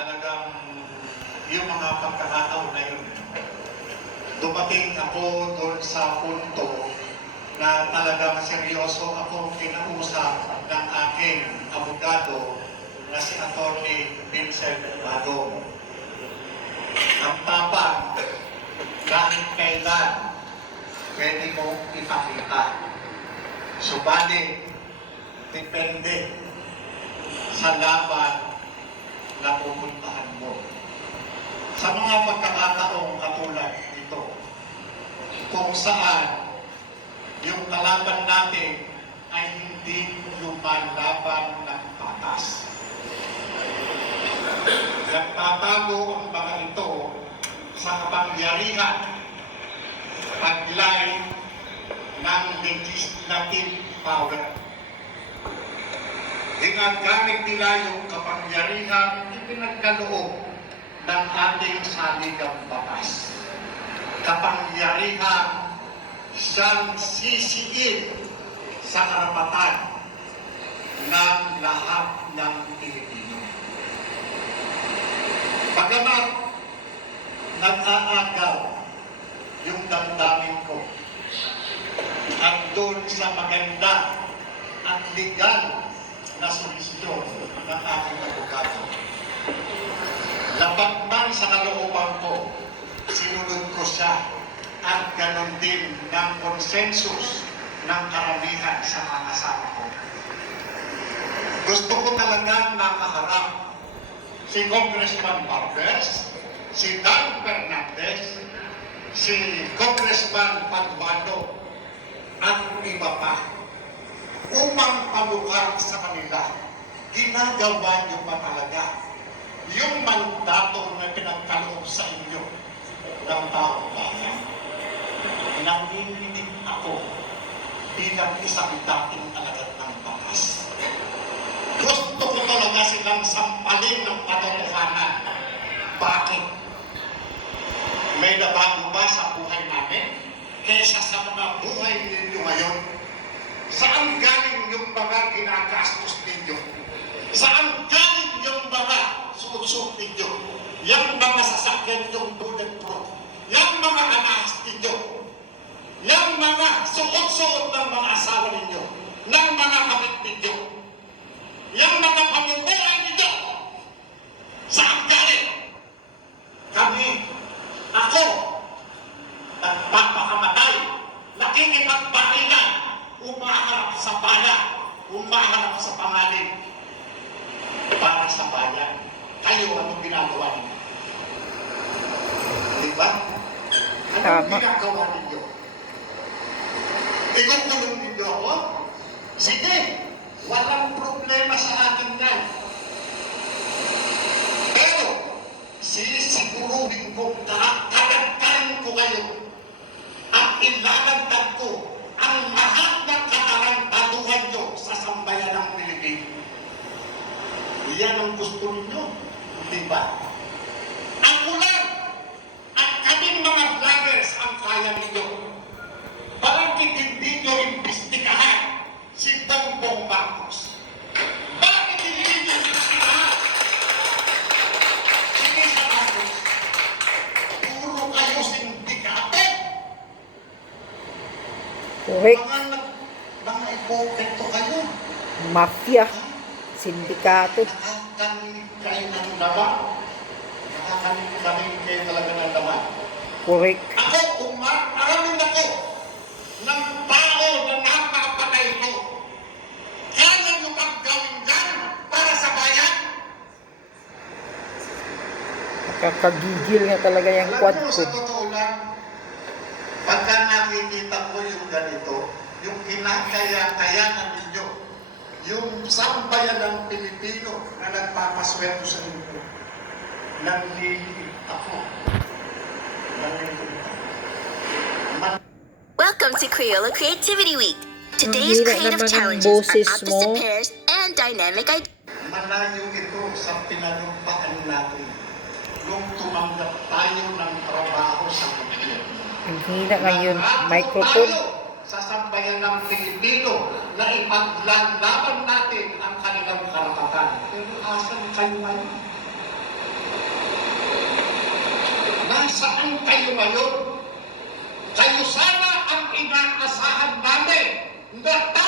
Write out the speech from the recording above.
talagang yung mga pagkakataon na yun, dumating ako doon sa punto na talagang seryoso akong kinausap ng aking abogado na si Atty. Vincent Badong. Ang tapang kahit kailan pwede mong ipakita. Subalit, depende sa laban na pupuntahan mo. Sa mga pagkakataong katulad ito, kung saan yung kalaban natin ay hindi lumalaban ng patas. Nagtatago ang mga ito sa kapangyarihan, paglay ng legislative power. Ginagamit nila yung kapangyarihan ipinagkaloob ng ating saligang batas. Kapangyarihan siyang sisiin sa karapatan ng lahat ng Pilipino. Bagamat nag-aagaw yung damdamin ko at doon sa maganda at legal na solisyon ng aking abogado. Lapat man sa kalooban ko, sinunod ko siya at ganon din ng konsensus ng karamihan sa mga kasama ko. Gusto ko talagang makaharap si Congressman Barbers, si Dan Fernandez, si Congressman Paduano, at iba pa. Umang palukat sa kanila, ginagawa niyo pa talaga yung mandato na pinagkaloob sa inyo ng taong bayan. Nanginginig ako bilang isang dating alagad ng batas. Gusto ko talaga silang sampalin ng katotohanan. Bakit? May nabago ba sa buhay namin kaysa sa mga buhay ninyo ngayon? Saan galing yung mga ginagastos ninyo? Saan galing yung mga suot-suot ninyo? Yung mga sasakyan yung bulletproof? Yung mga anas ninyo? Yung mga suot-suot ng mga asawa ninyo? Ng mga kapit ninyo? Yung mga pamumuhay ninyo? Saan galing? Kami, ako, nagpapakamatay, nakikipagbarilan, umaharap sa bayan, umaharap sa pangalan para sa bayan. Kayo, anong ginagawa ninyo? Diba? Anong ginagawa ninyo? Ikukulong ninyo ako? Sige, walang problema sa akin yan. Pero, sisiguruhin ko, kakagagkan ko kayo at ilalagdag ko ang lahat ng katarantaduhan nyo sa sambayan ng Pilipino. Yan ang gusto ninyo, di ba? Ako lang at kaming mga vloggers ang kaya ninyo. Bakit hindi nyo imbestigahan si Bongbong Marcos? Bakit hindi nyo imbestigahan si Lisa Marcos? Puro kayo sindikato. Correct. Mga ipokreto kayo. Mafia. Sindikato. Nakakanilig kayo ng laman. Nakakanilig kayo talaga ng laman. Correct. Ako, umaaramin ako ng tao na nakapatay ko. Kaya nyo bang gawin yan para sa bayan? Nakakagigil nga talaga yung quad Alam nyo, ko. sa totoo lang, pagka nakikita ko yung ganito, yung kinakaya-kayanan ninyo, yung sambayan ng Pilipino na nagpapaswerte sa inyo, nanlilig ako. Nanlilig ako. Welcome to Crayola Creativity Week. Today's Ang hira creative naman ng challenges boses are opposite mo. pairs and dynamic ideas. Malayo ito sa pinanumpaan natin nung tumanggap tayo ng trabaho sa gobyerno. Ang hina ngayon. Nangako Microphone. tayo sa sambayan ng Pilipino na ipaglalaban natin ang kanilang karapatan. Pero asan kayo ngayon? nasaan kayo ngayon? Kayo sana ang inaasahan namin na